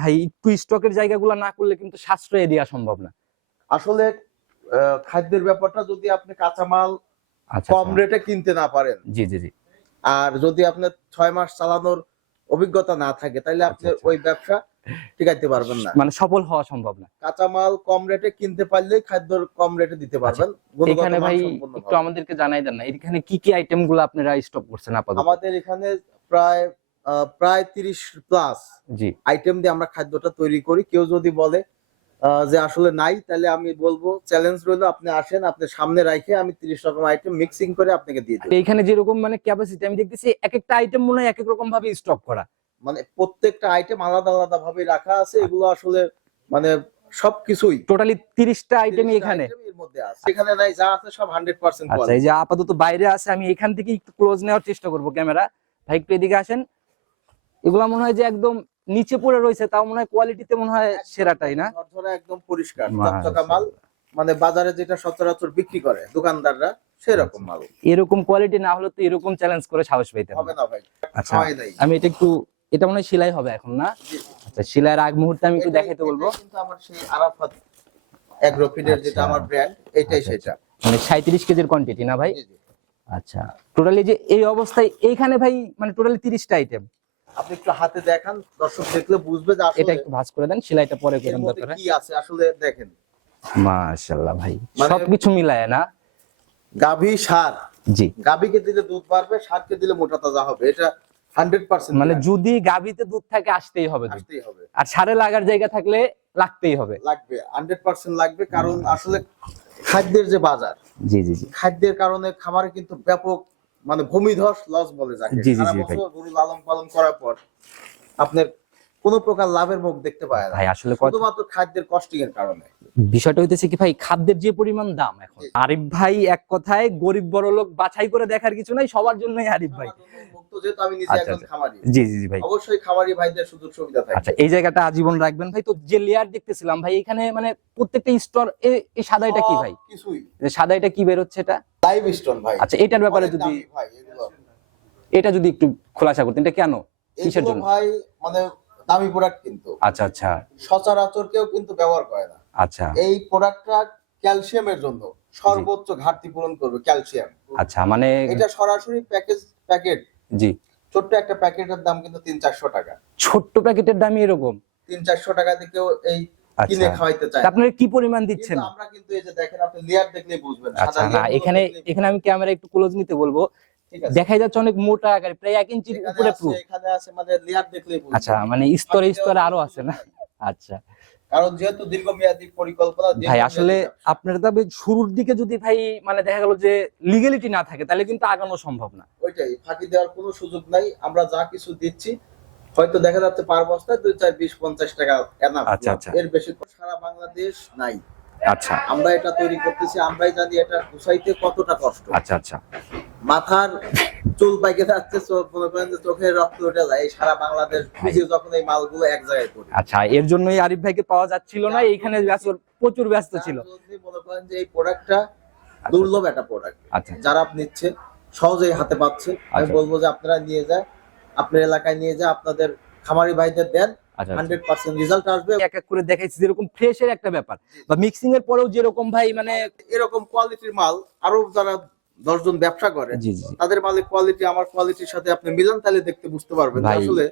ভাই একটু স্টকের জায়গাগুলো না করলে কিন্তু সাশ্রয় দেওয়া সম্ভব না। আসলে খাদ্যের ব্যাপারটা যদি আপনি কাঁচামাল আচ্ছা কম রেটে কিনতে না পারেন, জি জি জি, আর যদি আপনার 6 মাস চালানোর অভিজ্ঞতা না থাকে, তাহলে আপনি আচ্ছা। ওই ব্যবসা টিকাইতে পারবেন না। মানে সফল হওয়া সম্ভব না। কাঁচামাল কম রেটে কিনতে পারলেই খাদ্য কম রেটে দিতে পারবেন গুণগত এখানে মান ভাই সম্পন্ন একটু ভাবে। আমাদেরকে জানাই দেন না, এখানে কি কি আইটেম গুলো আপনারা স্টক করছেন আপাতত? আমাদের এখানে প্রায় 30 প্লাস জি, আইটেম দিয়ে আমরা খাদ্যটা তৈরি করি। কেউ যদি বলে যে আসলে নাই, তাহলে আমি বলবো চ্যালেঞ্জ রইলো, আপনি আসেন, আপনি সামনে রাখে আমি 30 রকম আইটেম মিক্সিং করে আপনাকে দিয়ে দেব। এইখানে যেরকম মানে ক্যাপাসিটি আমি দেখতেছি, এক একটা আইটেম মনে হয় এক এক রকম ভাবে স্টক করা। মানে প্রত্যেকটা আইটেম আলাদা আলাদা ভাবে রাখা আছে। এগুলো আসলে মানে সবকিছুই টোটালি 30টা 30 আইটেমই টা এখানে। আইটেম এর মধ্যে আছে। এখানে নাই, যা আছে সব 100% আচ্ছা, এই কোয়ালিটি। যে আপাতত বাইরে আছে, আমি এখান থেকে একটু ক্লোজ নেওয়ার চেষ্টা করব ক্যামেরা। ভাই একটু এদিকে আসেন। এগুলা মনে হয় যে একদম নিচে পড়ে রয়েছে, তাও মনে হয় কোয়ালিটিতে মনে হয় সেরাটাই না? ঝরঝরা একদম পরিষ্কার চকচকা মাল, মাশাআল্লাহ। মানে বাজারে যেটা সচরাচর বিক্রি করে দোকানদাররা সেরকম মাল। এরকম কোয়ালিটি না হলে তো এরকম চ্যালেঞ্জ করে সাহস পাইতেন হবে না। না ভাই, আচ্ছা, খাওয়াই নাই। আমি এটা একটু, এটা মনে হয় সেলাই হবে এখন না? জি, জি। আচ্ছা, সেলাইয়ের আগ মুহূর্তে আমি একটু দেখাইতে বলবো। এটাই কিন্তু আমার সেই আরাফাত অ্যাগ্রোফিডের যেটা আচ্ছা, আমার ব্র্যান্ড, এটাই আচ্ছা, সেটা। মানে 37 কেজির কোয়ান্টিটি না ভাই? জি, জি। আচ্ছা, টোটালি যে এই অবস্থায় এইখানে ভাই মানে টোটালি 30টা আইটেম। আপনি একটু হাতে দেখান, দর্শক দেখলে বুঝবে যে এটা আসলে একটু ভাঁজ করে দেন, সেলাইটা পরে এর করেন মধ্যে দরকার। কি আছে আসলে দেখেন। মাশাআল্লাহ ভাই, মানে সবকিছু মিলায় না? গাভী সার, জি, গাভীকে দিলে দুধ বাড়বে, ষাঁড়কে দিলে মোটা তাজা হবে, এটা 100% মানে গ্যারান্টি। যদি গাভীতে দুধ থাকে আসতেই হবে দুধ, আসতেই হবে, আর সারে লাগার জায়গা থাকলে লাগতেই হবে। লাগবে 100% লাগবে। কারণ আসলে খাদ্যের যে বাজার, জি জি জি, খাদ্যের কারণে খামারে কিন্তু ব্যাপক মানে ভূমিধস লস বলে যাকে। জি জি সারা জি ভাই। বছর গরু লালন পালন করার পর আপনার কোনো প্রকার লাভের মুখ দেখতে পায় না, ভাই আসলে শুধুমাত্র খাদ্যের কস্টিং এর কারণে। বিষয়টা হইতেছে কি ভাই, খাদ্যের যে পরিমাণ দাম এখন, আরিফ ভাই এক কথায় গরিব বড় লোক বাছাই করে দেখার কিছু নাই, সবার জন্যই আরিফ ভাই। আমার জন্য উন্মুক্ত, যেহেতু আমি নিজে আচ্ছা একজন আচ্ছা, খামারি, জি জি জি ভাই। অবশ্যই খামারি ভাইদের সুযোগ সুবিধা আচ্ছা, থাকবে। এই জায়গাটা আজীবন রাখবেন ভাই। তো যে লেয়ার দেখতেছিলাম ভাই, এখানে মানে প্রত্যেকটা স্টোর, এই সাদাইটা কি ভাই? কিছুই সাদাইটা কি বের হচ্ছে এটা? লাইভ স্টোন ভাই। আচ্ছা, এটার ব্যাপারে অনেক যদি, দামি ভাই এগুলো। এটা যদি একটু খোলাসা করতেন, এটা কেন, কিসের এগুলো জন্য? ভাই মানে দামি প্রোডাক্ট, কিন্তু আচ্ছা আচ্ছা সচরাচর কেউ কিন্তু ব্যবহার করে না। আচ্ছা এই প্রোডাক্টটা ক্যালসিয়ামের জন্য সর্বোচ্চ ঘাটতি পূরণ করবে, ক্যালসিয়াম। আচ্ছা, মানে এটা সরাসরি প্যাকেট, জি, ছোট্ট একটা প্যাকেটের দাম কিন্তু 300-400 টাকা। ছোট্ট প্যাকেটের দামই এরকম? 300-400 টাকা দিয়ে কেউ এই কিনে আচ্ছা, খাওয়াইতে চায় তা না। আপনারা কি পরিমাণ কিন্তু দিচ্ছেন? আমরা কিন্তু এই যে দেখেন, আপনি লেয়ার দেখলেই বুঝবেন, আচ্ছা, সাদা না লেয়ার এখানে, এখানে আমি ক্যামেরা একটু ক্লোজ নিতে বলবো। ঠিক আছে। দেখাই যাচ্ছে অনেক মোটা আকারে, প্রায় 1 ইঞ্চির এখানে উপরে আছে, প্রুফ। এখানে আছে, মানে লেয়ার দেখলেই বুঝবেন। আচ্ছা, মানে স্তরে স্তরে আরো আছে না? আচ্ছা কারণ যেহেতু দীর্ঘমেয়াদী পরিকল্পনা, ভাই, আসলে দীর্ঘমেয়াদী ব্যবসা। আপনার তবে শুরুর দিকে যদি ভাই মানে দেখা গেল যে লিগ্যালিটি না থাকে, তাহলে কিন্তু আগানো সম্ভব না। ওইটাই, ফাঁকি দেওয়ার কোনো সুযোগ নাই। আমরা যা কিছু দিচ্ছি, হয়তো দেখা যাচ্ছে পার বস্তায় 2, 4, 20, 50 টাকা এনাফ। আচ্ছা আচ্ছা এর বেশি তো সারা বাংলাদেশ নাই। আচ্ছা আমরা এটা তৈরি করতেছি, আমরাই জানি এটা গুছাইতে কতটা কষ্ট। আচ্ছা আচ্ছা, মাথার চুল পাইকে যাচ্ছে, মনে করেন যে চোখের রক্ত উঠে যায়। এই সারা বাংলাদেশ খুঁজে যখন এই মালগুলো এক জায়গায় করি। আচ্ছা, এর জন্যই আরিফ ভাইকে পাওয়া যাচ্ছিল না, এইখানে ব্যস্ত, প্রচুর ব্যস্ত ছিল। যদি মনে করেন যে এই প্রোডাক্টটা দুর্লভ একটা প্রোডাক্ট, আচ্ছা যারা নিচ্ছে সহজেই হাতে পাচ্ছে, আমি আচ্ছা। বলবো যে আপনারা নিয়ে যায়, আপনার এলাকায় নিয়ে যায়, আপনাদের খামারি ভাইদের দেন, আচ্ছা, 100% রেজাল্ট আসবে। এক এক করে দেখাইছি যেরকম ফ্রেশের একটা ব্যাপার, বা মিক্সিং এর পরেও যেরকম ভাই মানে, এরকম কোয়ালিটির মাল আরো যারা 10 জন ব্যবসা করে, জি জি তাদের মালের কোয়ালিটি আমার কোয়ালিটির সাথে আপনি মিলান, তাহলে দেখতে বুঝতে পারবেন যে ভাই, আসলে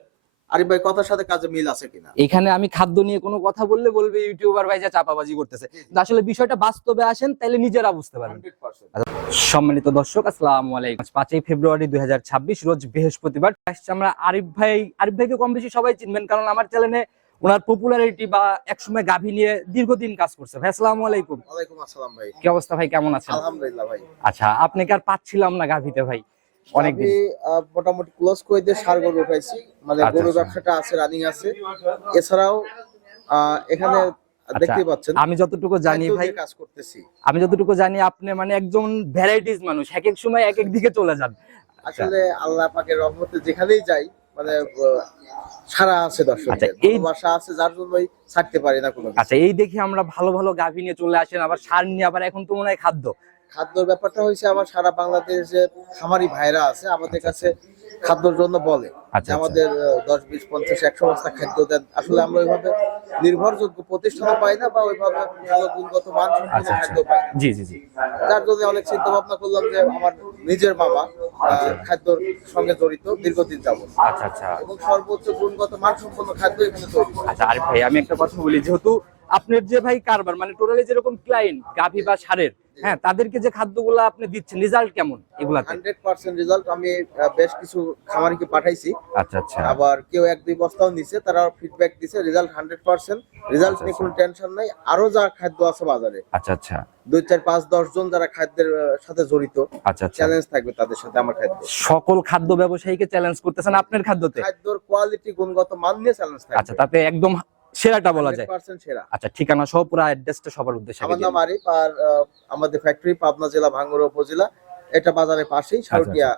আরিফ ভাই কথার সাথে কাজে মিল আছে কিনা। এখানে আমি খাদ্য নিয়ে কোনো কথা বললে বলবে ইউটিউবার ভাই যা চাপাবাজি করতেছে, কিন্তু আসলে বিষয়টা বাস্তবে আসেন তাহলে নিজেরা বুঝতে পারবেন। 100%। সম্মানিত দর্শক, আসসালামু আলাইকুম। 5ই ফেব্রুয়ারি 2026 রোজ বৃহস্পতিবার আসছে আমরা আরিফ ভাই। আরিফ ভাইকে কম বেশি সবাই চিনবেন, কারণ আমার চ্যানেলে ওনার পপুলারিটি বা একসময় গাভী নিয়ে দীর্ঘদিন কাজ করছে। ভাই আসসালামু আলাইকুম। ওয়ালাইকুম আসসালাম ভাই। কি অবস্থা ভাই, কেমন আছেন? আলহামদুলিল্লাহ ভাই। আচ্ছা, আপনাকে আর পাচ্ছিলাম না গাভীতে ভাই অনেকদিন। আমি মোটামুটি ক্লোজ করে দিয়ে ষাঁড় গরু উঠাইছি, মানে আচ্ছা, গরু আচ্ছা। ব্যবসাটা আছে, রানিং আছে। এছাড়াও এখানে আচ্ছা, দেখতেই পাচ্ছেন আমি যতটুকু জানি খাদ্য ভাই, নিয়ে কাজ করতেছি। আমি যতটুকু জানি আপনি মানে একজন ভ্যারাইটিস মানুষ, এক এক সময় এক এক দিকে চলে যান। আচ্ছা, আসলে আল্লাহ পাকের রহমতে যেখানেই যাই, মানে সারা আছে, দর্শক আচ্ছা, এই ভালোবাসা আছে, যার জন্যই ছাড়তে পারি না কোনো কিছু। আচ্ছা, এই দেখি আমরা ভালো ভালো গাভী নিয়ে চলে আসেন, আবার সার নিয়ে, আবার এখন তো মনে হয় খাদ্য। খাদ্যর ব্যাপারটা হয়েছে, আমার সারা বাংলাদেশে খামারি ভাইরা আছে, আমাদের আচ্ছা, কাছে খাদ্যর জন্য বলে আচ্ছা, আচ্ছা। আমাদের 10, 20, 50, 100 বস্তা খাদ্য দেন। আসলে আমরা ওইভাবে নির্ভরযোগ্য প্রতিষ্ঠানও পাই না বা ওইভাবে ভালো গুণগত মান সম্পন্ন আচ্ছা, আচ্ছা। খাদ্য পাই না। জি, জি, জি। যার জন্য অনেক চিন্তা ভাবনা করলাম যে আমার নিজের মামা খাদ্যর সঙ্গে জড়িত দীর্ঘদিন যাবত, আচ্ছা, আচ্ছা। এবং সর্বোচ্চ গুণগত মান সম্পন্ন খাদ্য এখানে তৈরি করি। আচ্ছা, আরে ভাই আমি একটা কথা বলি, যেহেতু আপনার যে ভাই কারবার মানে টোটালি যেরকম ক্লায়েন্ট গাভী বা ষাঁড়ের, হ্যাঁ, তাদেরকে যে খাদ্যগুলো আপনি দিচ্ছেন রেজাল্ট কেমন এগুলাতে? 100% রেজাল্ট। আমি বেশ কিছু খামারিকে পাঠাইছি, আচ্ছা, আচ্ছা। আবার কেউ 1-2 বস্তাও নিছে, তারা ফিডব্যাক দিছে রেজাল্ট 100%। রেজাল্ট নিয়ে কোনো টেনশন নাই। আরো যা খাদ্য আছে বাজারে, আচ্ছা, আচ্ছা। 2, 4, 5, 10 জন যারা খাদ্যের সাথে জড়িত, আচ্ছা, আচ্ছা। চ্যালেঞ্জ থাকবে তাদের সাথে আমার খাদ্য। সকল খাদ্য ব্যবসায়ীকে চ্যালেঞ্জ করতেছেন আপনার খাদ্যতে? খাদ্যর কোয়ালিটি গুণগত মান নিয়ে চ্যালেঞ্জ থাকবে। আচ্ছা, তাতে একদম সেরাটা বলা যায়। 100% সেরা। আচ্ছা, ঠিকানা সহ পুরো অ্যাড্রেসটা সবার উদ্দেশ্যে আমার দিয়ে নাম দিন। আরিফ, আর আমাদের ফ্যাক্টরি পাবনা জেলা ভাঙ্গুড়া উপজেলা, এটা বাজারের পাশেই, সারুটিয়া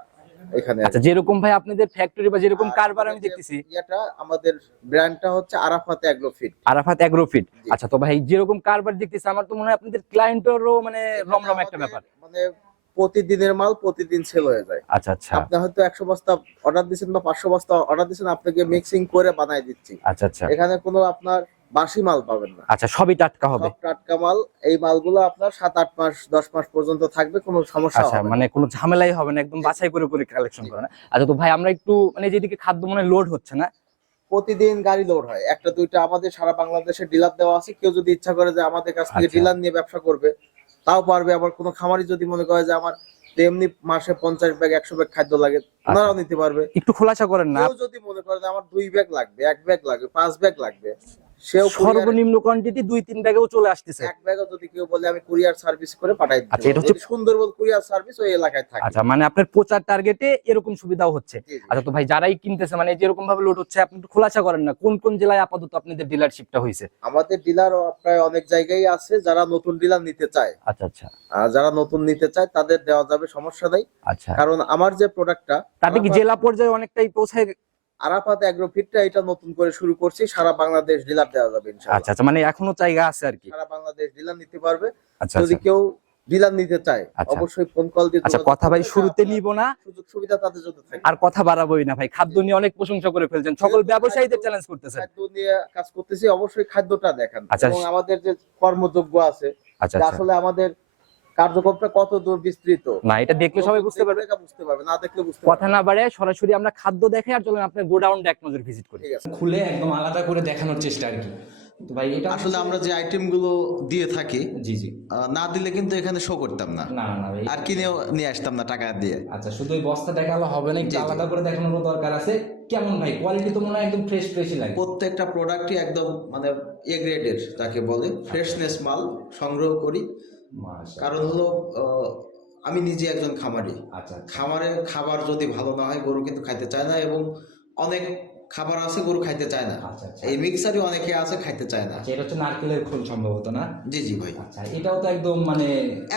এখানে। আচ্ছা, যেরকম ভাই আপনাদের ফ্যাক্টরি বা যেরকম কারবার আমি দেখতেছি, এটা আমাদের ব্র্যান্ডটা হচ্ছে আরাফাত এগ্রো ফিড। আরাফাত অ্যাগ্রোফিট। জি। আচ্ছা, তো ভাই যেরকম কারবার দেখতেছি আমার তো মনে হয় আপনাদের ক্লায়েন্টেরও মানে রমরম একটা ব্যাপার। মানে প্রতিদিনের মাল প্রতিদিন সেল হয়ে যায়। আচ্ছা, আচ্ছা। আপনি হয়তো 100 বস্তা অর্ডার দিচ্ছেন বা 500 বস্তা অর্ডার দিচ্ছেন, আপনাকে মিক্সিং করে বানাই দিচ্ছি। আচ্ছা, আচ্ছা। এখানে কোনো আপনার বাসি মাল পাবেন না। আচ্ছা, সবই টাটকা হবে। সব টাটকা মাল। এই মালগুলো আপনার 7-8 মাস 10 মাস পর্যন্ত থাকবে, কোনো সমস্যা আচ্ছা, হবে না। মানে কোনো ঝামেলাই হবে না, একদম বাছাই করে করে কালেকশন করে না। আচ্ছা, তো ভাই আমরা একটু মানে যেদিকে খাদ্য মনে লোড হচ্ছে না, প্রতিদিন গাড়ি লোড হয়, একটা দুইটা। আমাদের সারা বাংলাদেশে ডিলার দেওয়া আছে, কেউ যদি ইচ্ছা করে যে আমাদের কাছ থেকে আচ্ছা। ডিলার নিয়ে ব্যবসা করবে তাও পারবে। আবার কোনো খামারি যদি মনে করে যে আমার তেমনি মাসে 50 ব্যাগ 100 ব্যাগ খাদ্য লাগে, ওনারাও নিতে পারবে। একটু খোলাসা করেন না। কেউ যদি মনে করে যে আমার 2 ব্যাগ লাগবে, 1 ব্যাগ লাগবে, 5 ব্যাগ লাগবে, সেও সর্বনিম্ন কোয়ান্টিটি 2-3 ব্যাগেও চলে আসতেছে। 1 ব্যাগও যদি কেউ বলে আমি কুরিয়ার সার্ভিস করে পাঠাই দিতে আচ্ছা, এটা পারবো। হচ্ছে যদি সুন্দরবন কুরিয়ার সার্ভিস ওই এলাকায় থাকে। আচ্ছা, মানে আপনার প্রচার টার্গেটে এরকম সুবিধাও হচ্ছে। জি, জি। আচ্ছা, তো ভাই যারাই কিনতেছে মানে যেরকম ভাবে লোড হচ্ছে আপনি একটু খোলাসা করেন না, কোন কোন জেলায় আপাতত আপনাদের ডিলারশিপটা হয়েছে? আমাদের ডিলার প্রায় অনেক জায়গায় আছে। যারা নতুন ডিলার নিতে চায়, আচ্ছা, আচ্ছা। যারা নতুন নিতে চায় তাদের দেওয়া যাবে, সমস্যা নাই। আচ্ছা, কারণ আমার যে প্রোডাক্টটা তাতে কি জেলা পর্যায়ে অনেকটাই পৌঁছায়? আরাফাত এগ্রো ফিডটা এটা নতুন করে শুরু করছি, সারা বাংলাদেশ ডিলার দেওয়া যাবে ইনশাআল্লাহ। আচ্ছা, আচ্ছা, মানে এখনো জায়গা আছে আর কি। সারা বাংলাদেশ ডিলার নিতে পারবে। আচ্ছা, যদি আচ্ছা। কেউ ডিলার নিতে চায় আচ্ছা। অবশ্যই ফোন কল দিয়ে আচ্ছা, যোগাযোগ কথা ভাই করবে। শুরুতে নিব না, সুযোগ সুবিধা তাদের জন্য থাকে। আর কথা বাড়াবোই না ভাই। খাদ্য নিয়ে অনেক প্রশংসা করে ফেলছেন, সকল ব্যবসায়ীদের চ্যালেঞ্জ করতেছেন। খাদ্য নিয়ে কাজ করতেছি, অবশ্যই খাদ্যটা দেখান। আচ্ছা। এবং আমাদের যে কর্মযোগ্য আছে, আচ্ছা, যে আচ্ছা। আসলে আমাদের কার্যক্রমটা কত দূর বিস্তৃত, না, এটা দেখলে সবাই বুঝতে পারবে। বুঝতে পারবে, না দেখলে বুঝতে কথা পারবে। না বাড়ে সরাসরি আমরা খাদ্য দেখে আর চলেন আপনার গোডাউনটা এক নজর ভিজিট করি। ঠিক আছে। খুলে একদম আলাদা করে দেখানোর চেষ্টা আর কি। তো ভাই এটা আসলে আমরা যে আইটেম গুলো দিয়ে থাকি, জি জি না দিলে কিন্তু এখানে শো করতাম না, না না ভাই, আর কিনেও নিয়ে আসতাম না টাকা দিয়ে। আচ্ছা শুধু ওই বস্তা দেখালে হবে না, একটু জি, জি। আলাদা করে দেখানোর দরকার আছে। কেমন ভাই কোয়ালিটি? তো মনে হয় একদম ফ্রেশ ফ্রেশই লাগে। প্রত্যেকটা প্রোডাক্টই একদম মানে এ গ্রেডের, যাকে বলে ফ্রেশনেস মাল সংগ্রহ করি। মাশাআল্লাহ। কারণ হলো আমি নিজে একজন খামারি। আচ্ছা খামারে খাবার যদি ভালো না হয় গরু কিন্তু খাইতে চায় না, এবং অনেক খাবার আছে গরু খাইতে চায় না। আচ্ছা, আচ্ছা। এই মিক্সারই অনেকে আছে খাইতে চায় না। আচ্ছা, এটা হচ্ছে নারকেলের খোল সম্ভবত, না? জি জি ভাই, আচ্ছা, এটাও তো একদম মানে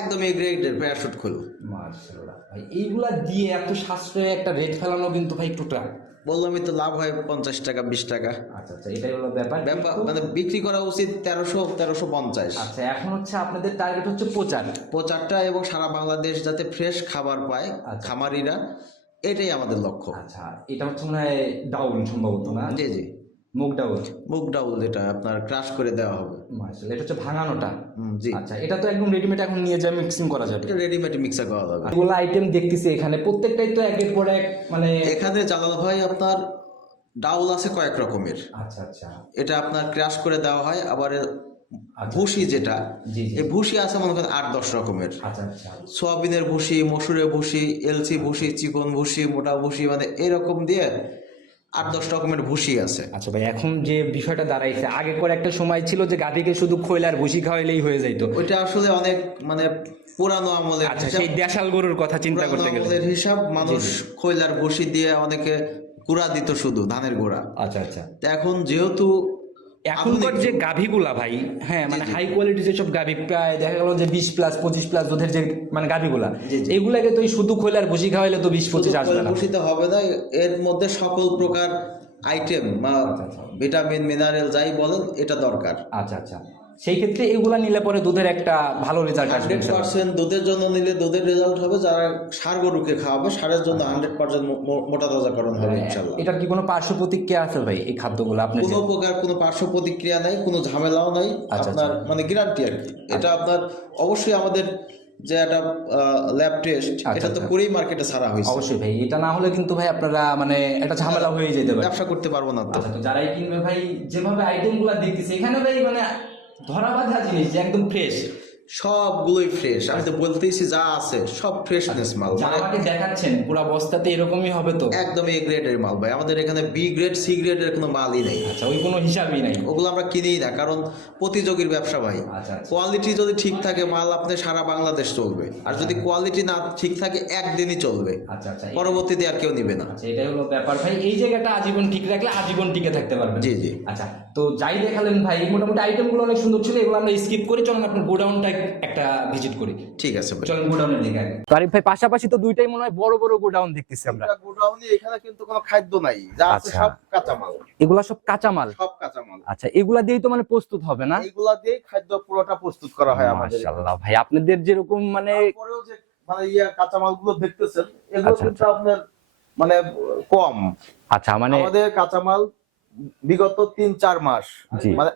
একদম এ গ্রেডের প্যারাশুট খোল। মাশাআল্লাহ ভাই, এইগুলা দিয়ে এত সাশ্রয়ে একটা রেট ফেলানো কিন্তু ভাই টোটাল বললামই তো, লাভ হয় 50 টাকা 20 টাকা। আচ্ছা আচ্ছা, এটাই হলো ব্যাপার। ব্যাপার কিন্তু- মানে বিক্রি করা উচিত 1350। আচ্ছা, এখন হচ্ছে আপনাদের টার্গেট হচ্ছে প্রচার। প্রচারটা এবং সারা বাংলাদেশ যাতে ফ্রেশ খাবার পায় আচ্ছা। খামারিরা, এটাই আমাদের লক্ষ্য। আচ্ছা, এটা হচ্ছে মনে হয় ডাউন সম্ভবত, না? জি জি, মুগ ডাউন। মুগ ডাউল যেটা আপনার ক্রাশ করে দেওয়া হবে। মাশাআল্লাহ, এটা হচ্ছে ভাঙানোটা। জি, আচ্ছা, এটা তো একদম রেডিমেড এখন নিয়ে যায় মিক্সিং করা যাবে। এটা রেডিমেড মিক্সার করা যাবে। এগুলো আইটেম দেখতেছি এখানে প্রত্যেকটাই তো একের পর এক মানে এখানে জালাল ভাই আপনার ডাউল আছে কয়েক রকমের। আচ্ছা আচ্ছা এটা আপনার ক্রাশ করে দেওয়া হয়। আবার আচ্ছা। ভুসি যেটা, জি জি এই ভুসি আছে মনে করেন 8-10 রকমের। আচ্ছা আচ্ছা সোয়াবিনের ভুসি, মসুরের ভুসি, এলসি ভুসি, চিকন ভুসি, মোটা ভুসি, মানে এরকম দিয়ে 8-10 রকমের ভুসি আছে। আচ্ছা ভাই, এখন যে বিষয়টা দাঁড়াইছে, আগে করে একটা সময় ছিল যে গাভীকে শুধু খৈলার ভুসি খাওয়াইলেই হয়ে যাইতো। ওইটা আসলে অনেক মানে পুরানো আমলের আচ্ছা, হিসাব। সেই দেশাল গরুর কথা চিন্তা পুরানো করতে গেলে। আমলের হিসাব, মানুষ খৈলার ভুসি দিয়ে অনেকে গুঁড়া দিত, শুধু ধানের গুঁড়া। আচ্ছা আচ্ছা, তো এখন যেহেতু এখনকার যে গাভীগুলা ভাই, হ্যাঁ মানে হাই কোয়ালিটি যেসব গাভী, প্রায় দেখা গেল যে 20+ 25+ দুধের যে মানে গাভীগুলা, জি, জি। এগুলাকে তো এই শুধু খৈলার ভুসি খাওয়াইলে তো 20-25 আসবে না। ভুসিতে হবে না, এর মধ্যে সকল প্রকার আইটেম বা আচ্ছা, আচ্ছা। ভিটামিন মিনারেল যাই বলেন এটা দরকার। আচ্ছা আচ্ছা, সেই ক্ষেত্রে এগুলা নিলে পরে দুধের একটা ভালো রেজাল্ট আসবে 100% দুধের জন্য নিলে দুধের রেজাল্ট হবে, যারা ষাঁড় গরুকে খাওয়াবে ষাঁড়ের জন্য 100% মোটা তাজাকরণ হবে ইনশাআল্লাহ। এটার কি কোনো পার্শ্ব প্রতিক্রিয়া আছে ভাই এই খাদ্যগুলো আপনি কোনো প্রকার কোনো পার্শ্ব প্রতিক্রিয়া নাই, কোনো ঝামেলাও নাই, আচ্ছা, আপনার মানে গ্যারান্টি আর কি। এটা আপনার অবশ্যই আমাদের যে একটা ল্যাব টেস্ট, এটা তো করেই মার্কেটে ছাড়া হয়েছে। অবশ্যই ভাই, এটা না হলে কিন্তু ভাই আপনারা মানে একটা ঝামেলা হয়ে যেতে পারে, ব্যবসা করতে পারবো না তো। আচ্ছা, তো যারাই কিনবে ভাই যেভাবে আইটেম গুলা দেখতেছে এখানে ভাই মানে ধরা বাঁধা জিনিস যে একদম ফ্রেশ, সবগুলোই ফ্রেশ, আমি তো বলতেইছি যা আছে সব ফ্রেশনেস মাল, যা মানে আমাকে দেখাচ্ছেন পুরা বস্তাতে এরকমই হবে তো? একদম এ গ্রেডের মাল ভাই, আমাদের এখানে বি গ্রেড সি গ্রেডের কোনো মালই নেই। আচ্ছা, ওই কোনো হিসাবই নাই? ওগুলো আমরা কিনেই না, কারণ প্রতিযোগীর ব্যবসা ভাই। আচ্ছা, কোয়ালিটি যদি ঠিক থাকে মাল আপনি সারা বাংলাদেশ চলবে, আর যদি কোয়ালিটি না ঠিক থাকে একদিনই চলবে, আচ্ছা আচ্ছা, পরবর্তীতে আর কেউ নিবে না। আচ্ছা, এটাই হলো ব্যাপার ভাই। এই জায়গাটা আজীবন ঠিক রাখলে আজীবন টিকে থাকতে পারবেন। জি জি। আচ্ছা, তো যাই দেখালেন ভাই মোটামুটি আইটেমগুলো অনেক সুন্দর ছিল, এগুলো আমরা স্কিপ করে চলেন আপনার গোডাউনটা একটা ভিজিট করি। ঠিক আছে ভাই, চলেন গোডাউনের দিকে আগে। তো আরিফ ভাই পাশাপাশি তো দুইটাই মনে হয় বড় বড় গোডাউন দেখতেছি আমরা। এটা গোডাউনে, এখানে কিন্তু কোনো খাদ্য নাই, যা আছে আচ্ছা। সব কাঁচামাল, এগুলা সব কাঁচামাল? সব কাঁচামাল। আচ্ছা, এগুলা দিয়েই তো মানে প্রস্তুত হবে না? এইগুলা দিয়ে খাদ্য পুরোটা প্রস্তুত করা হয় আমাদের। মাশাআল্লাহ ভাই, আপনাদের যেরকম মানে তারপরেও যে মানে কাঁচামাল গুলো দেখতেছেন, এগুলো আচ্ছা, কিন্তু আপনার মানে কম। আচ্ছা মানে আমাদের কাঁচামাল বিগত 3-4 মাস, জি। মানে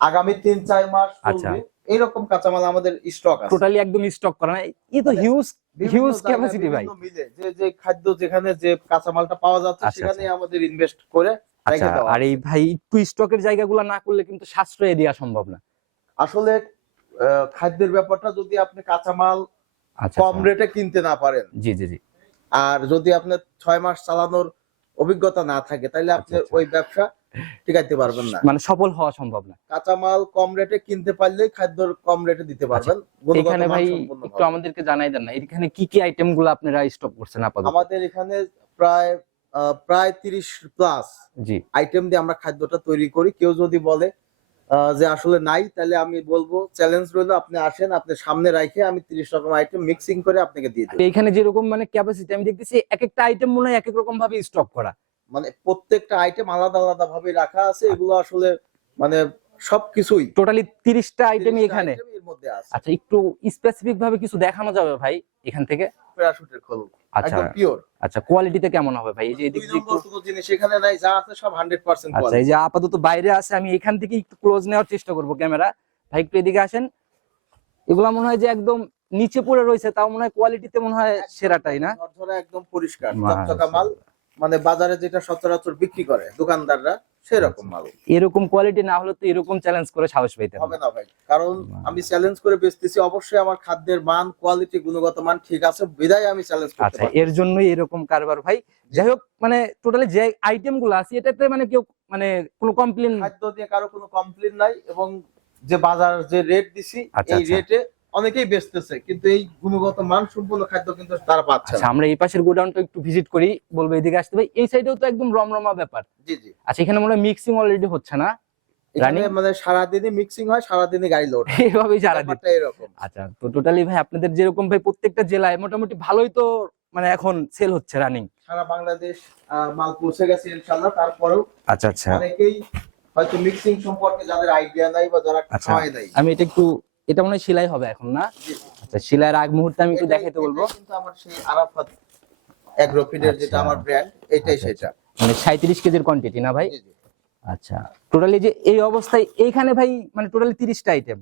আগামী 3-4 মাস আচ্ছা। চলবে এইরকম কাঁচামাল আমাদের স্টক আছে। টোটালি একদম স্টক করা না? এই তো হিউজ বিভিন্ন হিউজ জায়গায় ক্যাপাসিটি ভাই। বিভিন্ন মিলে যে খাদ্য যেখানে যে কাঁচামালটা পাওয়া যাচ্ছে আচ্ছা, সেখানে আমাদের ইনভেস্ট করে আচ্ছা, রেখে দেওয়া। আর এই ভাই একটু স্টকের জায়গাগুলো না করলে কিন্তু সাশ্রয় দেওয়া সম্ভব না। আসলে খাদ্যের ব্যাপারটা যদি আপনি কাঁচামাল আচ্ছা, কম রেটে কিনতে না পারেন, জি জি জি, আর যদি আপনার 6 মাস চালানোর অভিজ্ঞতা না থাকে, তাহলে আপনি আচ্ছা। ওই ব্যবসা টিকাইতে পারবেন না। মানে সফল হওয়া সম্ভব না। কাঁচামাল কম রেটে কিনতে পারলেই খাদ্য কম রেটে দিতে পারবেন। গুণগত এখানে মান ভাই সম্পন্ন একটু হবে। আমাদেরকে জানাই দেন না, এখানে কি কি আইটেম গুলো আপনারা স্টক করছেন আপাতত? আমাদের এখানে প্রায় 30 প্লাস জি, আইটেম দিয়ে আমরা খাদ্যটা তৈরি করি। কেউ যদি বলে যে আসলে নাই, তাহলে আমি বলবো চ্যালেঞ্জ রইলো, আপনি আসেন, আপনি সামনে রাখে আমি 30 রকম আইটেম মিক্সিং করে আপনাকে দিয়ে দেব। এখানে যেরকম মানে ক্যাপাসিটি আমি দেখতেছি এক একটা আইটেম মনে হয় এক এক রকম ভাবে স্টক করা। মানে প্রত্যেকটা আইটেম আলাদা আলাদা ভাবে রাখা আছে। এগুলো আসলে মানে সবকিছুই টোটালি 30টা আইটেম 30টা এখানে। item এর মধ্যে আছে। আচ্ছা, একটু স্পেসিফিক ভাবে কিছু দেখানো যাবে ভাই এখান থেকে? প্যারাশুটের খোল আচ্ছা, একদম পিওর। আচ্ছা, কোয়ালিটিতে কেমন হবে ভাই? এই যে এদিক দুই দিয়ে একটু, নম্বর কোনো জিনিস এখানে নাই, যা আছে সব 100% আচ্ছা, এই কোয়ালিটি। যে আপাতত বাইরে আছে, আমি এখান থেকে একটু ক্লোজ নেওয়ার চেষ্টা করব ক্যামেরা। ভাই একটু এদিকে আসেন। এগুলা মনে হয় যে একদম নিচে পড়ে রয়েছে, তাও মনে হয় কোয়ালিটিতে মনে হয় সেরাটাই না? ঝরঝরা একদম পরিষ্কার মাশাআল্লাহ। চকচকা মাল, মানে বাজারে যেটা সচরাচর বিক্রি করে দোকানদাররা সেরকম মাল এরকম কোয়ালিটি না হলে তো এরকম চ্যালেঞ্জ করে সাহস পেতেন হবে না। না ভাই। কারণ আমি চ্যালেঞ্জ করে বেচতেছি, অবশ্যই আমার খাদ্যের মান, কোয়ালিটি, গুণগত মান ঠিক আছে বিধায় আমি চ্যালেঞ্জ করতে আচ্ছা, পারি। এর জন্যই এরকম কারবার ভাই। যাই হোক, মানে টোটালি যে আইটেম গুলো আছে এটাতে মানে কেউ মানে কোনো কমপ্লেন? খাদ্য দিয়ে কারো কোনো কমপ্লেন নাই, এবং যে বাজার যে রেট দিছি আচ্ছা, এই আচ্ছা। রেটে অনেকেই বেচতেছে, কিন্তু এই গুণগত মান সম্পন্ন খাদ্য কিন্তু তারা পাচ্ছে আচ্ছা, না। আমরা এই পাশের গোডাউনটা একটু ভিজিট করি, বলবো এদিকে আসতে ভাই। এই সাইডেও তো একদম রমরমা ব্যাপার। জি জি। আচ্ছা, এখানে মনে হয় মিক্সিং অলরেডি হচ্ছে না? এখানে Running? মানে সারাদিনই মিক্সিং হয়, সারাদিনই গাড়ি লোড, এইভাবেই সারা দিন। ব্যাপারটা এরকম। আচ্ছা, তো টোটালি ভাই আপনাদের যেরকম ভাই প্রত্যেকটা জেলায় মোটামুটি ভালোই তো মানে এখন সেল হচ্ছে রানিং। সারা বাংলাদেশ মাল পৌঁছে গেছে ইনশাআল্লাহ। তারপরেও আচ্ছা, আচ্ছা, অনেকেই হয়তো মিক্সিং সম্পর্কে যাদের আইডিয়া নাই বা যারা আচ্ছা, খাওয়াই নাই। আমি এটা একটু, এটা মনে হয় সেলাই হবে এখন না? জি, জি। আচ্ছা, সেলাইয়ের আগ মুহূর্তে আমি একটু দেখাইতে বলবো। এটাই কিন্তু আমার সেই আরাফাত অ্যাগ্রোফিডের যেটা আচ্ছা। আমার ব্র্যান্ড, এটাই আচ্ছা, সেটা। মানে 37 কেজির কোয়ান্টিটি না ভাই? জি, জি। আচ্ছা, টোটালি যে এই অবস্থায় এইখানে ভাই মানে টোটালি 30টা আইটেম।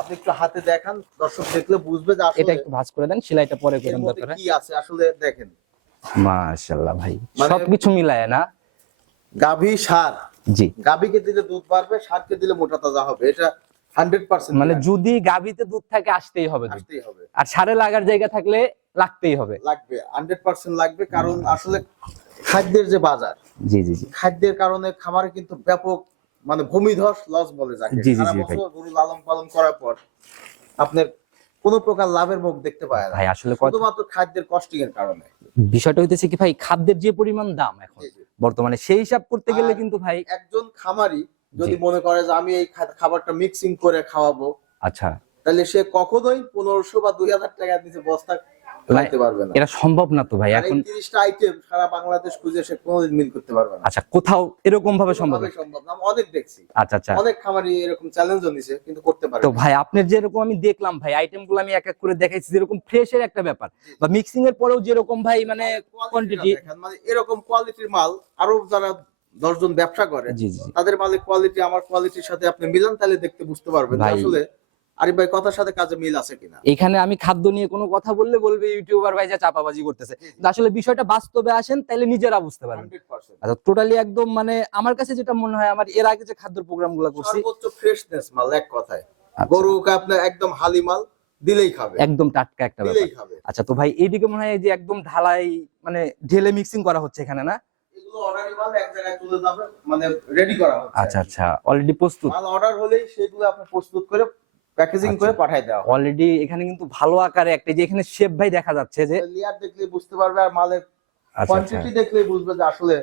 আপনি একটু হাতে দেখান, দর্শক দেখলে বুঝবে যে এটা আসলে একটু ভাঁজ করে দেন, সেলাইটা পরে এর করেন মধ্যে দরকার। কি আছে আসলে দেখেন। মাশাআল্লাহ ভাই, মানে- সবকিছু মিলায় না? গাভী সার, জি, গাভীকে দিলে দুধ বাড়বে, সারকে দিলে মোটা তাজা হবে, এটা 100% মানে যদি গাভীতে দুধ থাকে আসতেই হবে দুধ, আসতেই হবে, আর সারে লাগার জায়গা থাকলে লাগতেই হবে। লাগবে 100% লাগবে। কারণ আসলে খাদ্যের যে বাজার, জি জি জি, খাদ্যের কারণে খামারে কিন্তু ব্যাপক মানে ভূমিধস লস বলে যাকে। জি, জি, সারা জি, ভাই। বছর গরু লালন পালন করার পর আপনার কোনো প্রকার লাভের মুখ দেখতে পায় না, ভাই আসলে শুধুমাত্র খাদ্যের কস্টিং এর কারণে। বিষয়টা হইতেছে কি ভাই, খাদ্যের যে পরিমাণ দাম এখন জি, জি। বর্তমানে সেই হিসাব করতে গেলে আর কিন্তু ভাই, একজন খামারি যদি জি। মনে করে যে আমি এই খাবারটা মিক্সিং করে খাওয়াবো, আচ্ছা, তাহলে সে কখনোই 1500 বা 2000 টাকার নিচে বস্তা খাইতে পারবে না। এটা সম্ভব না তো ভাই আর এই এখন। 30টা আইটেম সারা বাংলাদেশ খুঁজে সে কোনোদিন মিল করতে পারবে না। আচ্ছা, কোথাও এরকম ভাবে সম্ভব না? কোনোভাবে সম্ভব না। আমি অনেক দেখছি, আচ্ছা আচ্ছা। অনেক খামারি এরকম চ্যালেঞ্জও নিছে কিন্তু করতে পারে তো না। ভাই আপনার যেরকম আমি দেখলাম ভাই আইটেম গুলো আমি এক এক করে দেখাইছি, যেরকম ফ্রেশের একটা ব্যাপার বা মিক্সিং এর পরেও যেরকম ভাই মানে কোয়ান্টিটি, মানে এরকম কোয়ালিটির মাল আরো যারা 10 জন ব্যবসা করে জি জি তাদের মালের কোয়ালিটি আমার কোয়ালিটির সাথে আপনি মিলান, তাহলে দেখতে বুঝতে পারবেন যে ভাই। আসলে আরিফ ভাই কথার সাথে কাজে মিল আছে কিনা। এখানে আমি খাদ্য নিয়ে কোনো কথা বললে বলবে ইউটিউবার ভাই যা চাপাবাজি করতেছে, কিন্তু আসলে বিষয়টা বাস্তবে আসেন তাহলে নিজেরা বুঝতে পারবেন। 100% আচ্ছা, টোটালি একদম মানে আমার কাছে যেটা মনে হয়, আমার এর আগে যে খাদ্য প্রোগ্রাম গুলো করছি সর্বোচ্চ ফ্রেশনেস মাল এক কথায়। আচ্ছা, গরুকে আপনি একদম হালি মাল দিলেই খাবে, একদম টাটকা একটা ব্যাপার। দিলেই খাবে। আচ্ছা, তো ভাই এইদিকে মনে হয় যে একদম ঢালাই মানে ঢেলে মিক্সিং করা হচ্ছে এখানে না? এগুলো অর্ডারি মাল এক জায়গায় তুলে যাবে, মানে রেডি করা হচ্ছে। আচ্ছা আচ্ছা, অলরেডি প্রস্তুত। মাল অর্ডার হলেই সেগুলো আপনি প্রস্তুত করে প্যাকেজিং করে পাঠিয়ে দেওয়া হবে। অলরেডি এখানে কিন্তু ভালো আকারে একটা যে এখানে শেপ ভাই দেখা যাচ্ছে যে, লেয়ার দেখলে বুঝতে পারবে আর মালের আচ্ছা আচ্ছা কোয়ান্টিটি দেখলে বুঝবে যে আসলে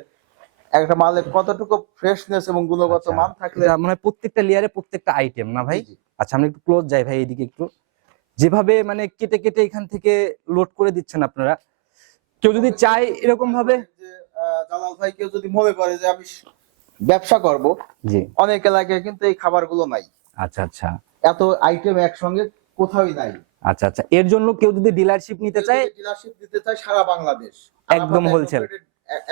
একটা মালের কতটুকু ফ্রেশনেস এবং গুণগত মান থাকলে। এটা মানে প্রত্যেকটা লেয়ারে প্রত্যেকটা আইটেম না ভাই? জি, জি। আচ্ছা, আমরা একটু ক্লোজ যাই ভাই এইদিকে একটু। যেভাবে মানে কেটে কেটে এখান থেকে লোড করে দিচ্ছেন আপনারা, কেউ যদি চায় এরকম ভাবে, যে জালাল ভাই কেউ যদি মনে করে যে আমি ব্যবসা করব, জি অনেক এলাকায় কিন্তু এই খাবারগুলো নাই, আচ্ছা আচ্ছা এত আইটেম একসঙ্গে কোথাওই নাই। আচ্ছা আচ্ছা, এর জন্য কেউ যদি ডিলারশিপ নিতে চায়, ডিলারশিপ দিতে চায় সারা বাংলাদেশ একদম wholesale।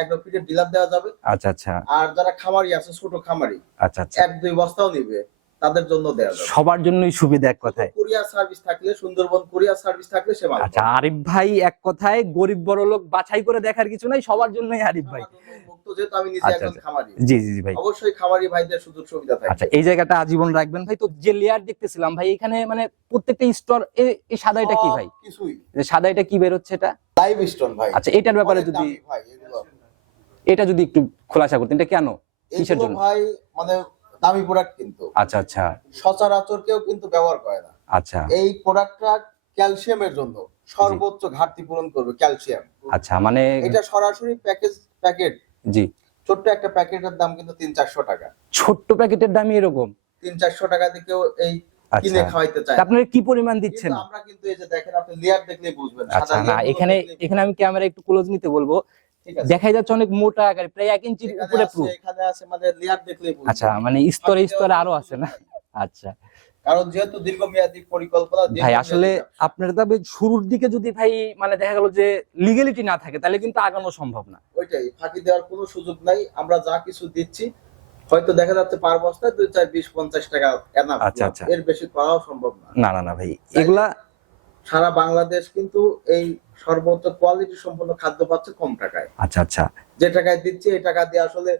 একদম ফিটের ডিলার দেওয়া যাবে। আচ্ছা আচ্ছা আর যারা খামারি আছে ছোট খামারি আচ্ছা আচ্ছা, 1-2 বস্তাও নিবে, তাদের জন্য দেওয়া যাবে। সবার জন্যই সুবিধা এক কথায়। কুরিয়ার সার্ভিস থাকলে, সুন্দরবন কুরিয়ার সার্ভিস থাকলে সে মাল আচ্ছা, আরিফ ভাই এক কথায় গরিব বড় লোক বাছাই করে দেখার কিছু নাই, সবার জন্যই আরিফ ভাই। মুক্ত, যেহেতু আমি নিজে আচ্ছা, একজন আচ্ছা। খামারি, জি জি জি ভাই। অবশ্যই খামারি ভাইদের সুযোগ সুবিধা থাকে। আচ্ছা, এই জায়গাটা আজীবন রাখবেন ভাই। তো যে লেয়ার দেখতেছিলাম ভাই এখানে মানে প্রত্যেকটা স্টোর, এই সাদা এটা কি ভাই? কিছুই সাদা এটা কি বের হচ্ছে এটা? লাইভ স্টোন ভাই। আচ্ছা, এটার ব্যাপারে অনেক যদি দামি ভাই এগুলো। এটা যদি একটু খোলাসা করতেন, এটা কেন, কিসের এগুলো জন্য? ভাই মানে দামি প্রোডাক্ট, কিন্তু আচ্ছা আচ্ছা সচরাচর কেউ কিন্তু ব্যবহার করে না। আচ্ছা এই প্রোডাক্টটা ক্যালসিয়ামের জন্য সর্বোচ্চ ঘাটতি পূরণ করবে, ক্যালসিয়াম। আচ্ছা, মানে এটা সরাসরি প্যাকেট, জি, ছোট্ট একটা প্যাকেটের দাম কিন্তু 300-400 টাকা। ছোট্ট প্যাকেটের দামই এরকম? 300-400 টাকা দিয়ে কেউ এই আচ্ছা, কিনে খাওয়াইতে চায় তা না। আপনারা কি পরিমাণ দিচ্ছেন? কিন্তু আমরা কিন্তু এই যে দেখেন, আপনি লেয়ার দেখলেই বুঝবেন। আচ্ছা, সাদা না layer গুলো এখানে দেখলেই এখানে আমি ক্যামেরা একটু ক্লোজ নিতে বলবো, ঠিক আছে। দেখাই যাচ্ছে অনেক মোটা আকারে, প্রায় 1 ইঞ্চির এখানে উপরে আছে, প্রুফ। এখানে আছে, মানে লেয়ার দেখলেই বুঝবেন। আচ্ছা, মানে স্তরে স্তরে আরো আছে না? আচ্ছা কারণ যেহেতু দীর্ঘমেয়াদী পরিকল্পনা, ভাই, দীর্ঘমেয়াদী আসলে ব্যবসা। আপনার তবে শুরুর দিকে যদি ভাই মানে দেখা গেল যে লিগ্যালিটি না থাকে তাহলে কিন্তু আগানো সম্ভব না। ওইটাই, ফাঁকি দেওয়ার কোনো সুযোগ নাই। আমরা যা কিছু দিচ্ছি হয়তো দেখা যাচ্ছে পার বস্তায় 2, 4, 20, 50 টাকা এনাফ, আচ্ছা, আচ্ছা। এর বেশি করাও সম্ভব না। না না না ভাই, এগুলা সারা বাংলাদেশ কিন্তু এই সর্বোচ্চ কোয়ালিটি সম্পন্ন খাদ্য পাচ্ছে কম টাকায়। আচ্ছা আচ্ছা যে টাকায় দিচ্ছে এই টাকা দিয়ে আসলে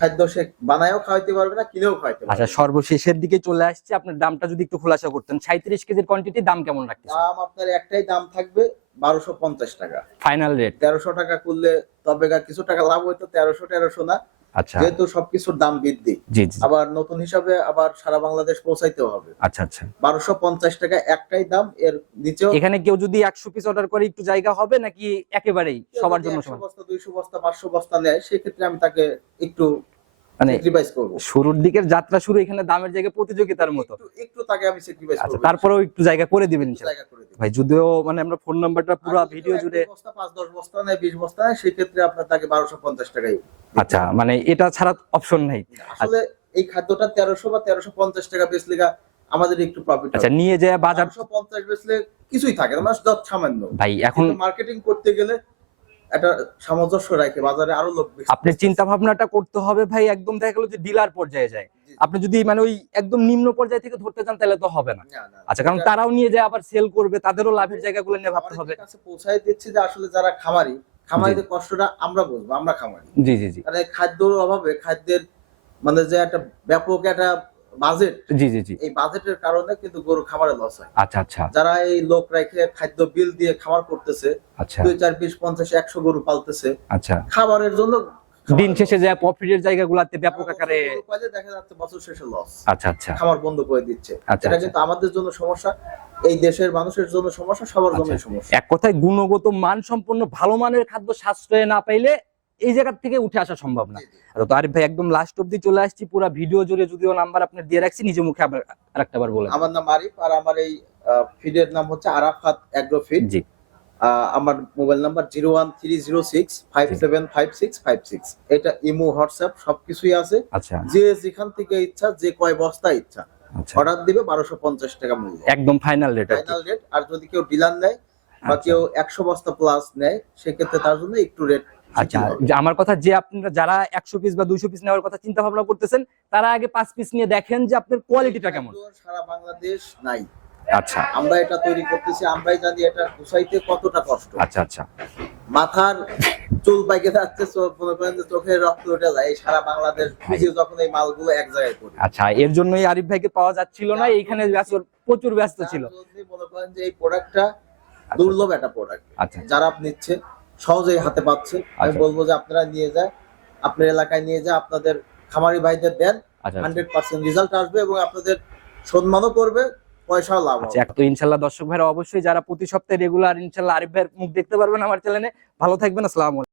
খাদ্য সে বানায়ও খাওয়াইতে পারবে না, কিনেও খাওয়াইতে পারবে আচ্ছা, না। সর্বশেষের দিকে চলে আসছে, আপনার দামটা যদি একটু খোলাসা করতেন। 37 কেজির কোয়ান্টিটি দাম কেমন রাখতেছেন? দাম আপনার একটাই দাম থাকবে 1250 টাকা। ফাইনাল রেট 1300 টাকা করলে তবে কিছু টাকা লাভ হইতো, 1300 না, আচ্ছা, যেহেতু সবকিছুর দাম বৃদ্ধি, জি জি, আবার নতুন হিসাবে আবার সারা বাংলাদেশ পৌঁছাইতে হবে। আচ্ছা আচ্ছা। 1250 টাকা একটাই দাম, এর নিচেও এখানে কেউ যদি 100 পিস অর্ডার করে একটু জায়গা হবে নাকি একেবারেই সবার জন্য 100 সমান? বস্তা, 200 বস্তা, 500 বস্তা নেয়, সেক্ষেত্রে আমি তাকে একটু মানে স্যাক্রিফাইস করব। শুরুর দিকের যাত্রা শুরু এখানে দামের জায়গায় প্রতিযোগিতার মতো। একটু তাকে আমি স্যাক্রিফাইস আচ্ছা, করব। তারপরেও একটু জায়গা করে দিবেন ইনশাআল্লাহ জায়গা করে দিব। ভাই। যদিও মানে আমরা ফোন নাম্বারটা পুরো ভিডিও জুড়ে, 1 বস্তা 5-10 বস্তা নেয়, 20 বস্তা নেয়, সেই ক্ষেত্রে আপনার তাকে 1250 টাকাই। আচ্ছা, মানে এটা ছাড়া অপশন নাই। আসলে এই খাদ্যটা 1300 বা 1350 টাকা বেচলে আমাদের একটু প্রফিট আচ্ছা, হবে। নিয়ে যায় বাজার 1250 বেচলে কিছুই থাকে না, মাস যত সামান্য। ভাই। এখন মার্কেটিং করতে গেলে একটা সামঞ্জস্য রাখে বাজারে আরো লোক বেশি। আপনি চিন্তা ভাবনাটা করতে হবে ভাই, একদম দেখা গেল যে ডিলার পর্যায়ে যায়। আপনি যদি মানে ওই একদম নিম্ন পর্যায় থেকে ধরতে চান তাহলে তো হবে না। আচ্ছা, কারণ তারাও নিয়ে যায় আবার সেল করবে, তাদেরও লাভের জায়গাগুলো নিয়ে ভাবতে হবে। কাছে পৌঁছায় দিচ্ছি যে আসলে যারা খামারি, খামারিদের কষ্টটা আমরা বুঝবো, আমরা খামারি। জি জি জি মানে খাদ্যর অভাবে, খাদ্যের মানে যে একটা ব্যাপক একটা বাজেট, জি জি জি এই বাজেটের কারণে কিন্তু গরু খামারে লস হয়। আচ্ছা আচ্ছা যারা এই লোক রেখে খাদ্য বিল দিয়ে খামার করতেছে, আচ্ছা 2, 4, 20, 50, 100 গরু পালতেছে আচ্ছা, খাবারের জন্য, দিন শেষে যায় প্রফিটের জায়গাগুলোতে ব্যাপক আকারে। দেখা যাচ্ছে বছর শেষে লস, আচ্ছা আচ্ছা খামার বন্ধ করে দিচ্ছে। আচ্ছা, এটা আচ্ছা। কিন্তু আমাদের জন্য সমস্যা, এই দেশের মানুষের জন্য সমস্যা, সবার জন্য সমস্যা। এক কথায় গুণগত মান সম্পন্ন ভালো মানের খাদ্য সাশ্রয়ে না পাইলে এই জায়গা থেকে উঠে আসা সম্ভব না। তো আরিফ ভাই, একদম লাস্ট অবধি চলে আসছি, পুরো ভিডিও জুড়ে যদিও নাম্বার আপনি দিয়ে রাখছি, নিজে মুখে আরেকটা বার বলেন। আমার নাম আরিফ, আর আমার এই ফিডের নাম হচ্ছে আরাফাত অ্যাগ্রো ফিড। জি, আমার মোবাইল নাম্বার 01306575656। এটা ইমো, হোয়াটসঅ্যাপ সবকিছুই আছে। আচ্ছা যে যেখান থেকে ইচ্ছা, যে কয় বস্তা ইচ্ছা আচ্ছা, অর্ডার দিবে, 1250 টাকা মূল্য একদম ফাইনাল রেট। Final rate. আর যদি কেউ ডিলার নেয় বা আচ্ছা। কেউ 100 বস্তা প্লাস নেয়, সেক্ষেত্রে তার জন্য একটু রেট। আচ্ছা, যে আমার কথা, যে আপনারা যারা 100 পিস বা 200 পিস নেওয়ার কথা চিন্তা ভাবনা করতেছেন, তারা আগে 5 পিস নিয়ে দেখেন যে আপনার কোয়ালিটিটা কেমন। সারা বাংলাদেশ নাই, আচ্ছা আমরা এটা তৈরি করতেছি, আমরাই জানি এটা গুছাইতে কতটা কষ্ট। আচ্ছা আচ্ছা, মাথার চুল পাইকে যাচ্ছে, মনে করেন যে চোখের রক্ত উঠে যায় এই সারা বাংলাদেশ খুঁজে যখন এই মালগুলো এক জায়গায় করি। আচ্ছা, এর জন্যই আরিফ ভাইকে পাওয়া যাচ্ছিল না, এইখানে প্রচুর ব্যস্ত ছিল। মনে করেন যে এই প্রোডাক্টটা দুর্লভ একটা প্রোডাক্ট, আচ্ছা যারা নিচ্ছে সহজেই হাতে পাচ্ছে। আমি আচ্ছা। বলবো যে আপনারা নিয়ে যায়, আপনার এলাকায় নিয়ে যায়, আপনাদের খামারি ভাইদের দেন, আচ্ছা 100% রেজাল্ট আসবে এবং আপনাদের সম্মানও করবে, পয়সাও লাভ হবে। আচ্ছা, তো ইনশাল্লাহ দর্শক ভাইরা অবশ্যই যারা প্রতি সপ্তাহে রেগুলার ইনশাল্লাহ আরিফ ভাইয়ের মুখ দেখতে পারবেন আমার চ্যানেলে। ভালো থাকবেন, আসসালামু আলাইকুম।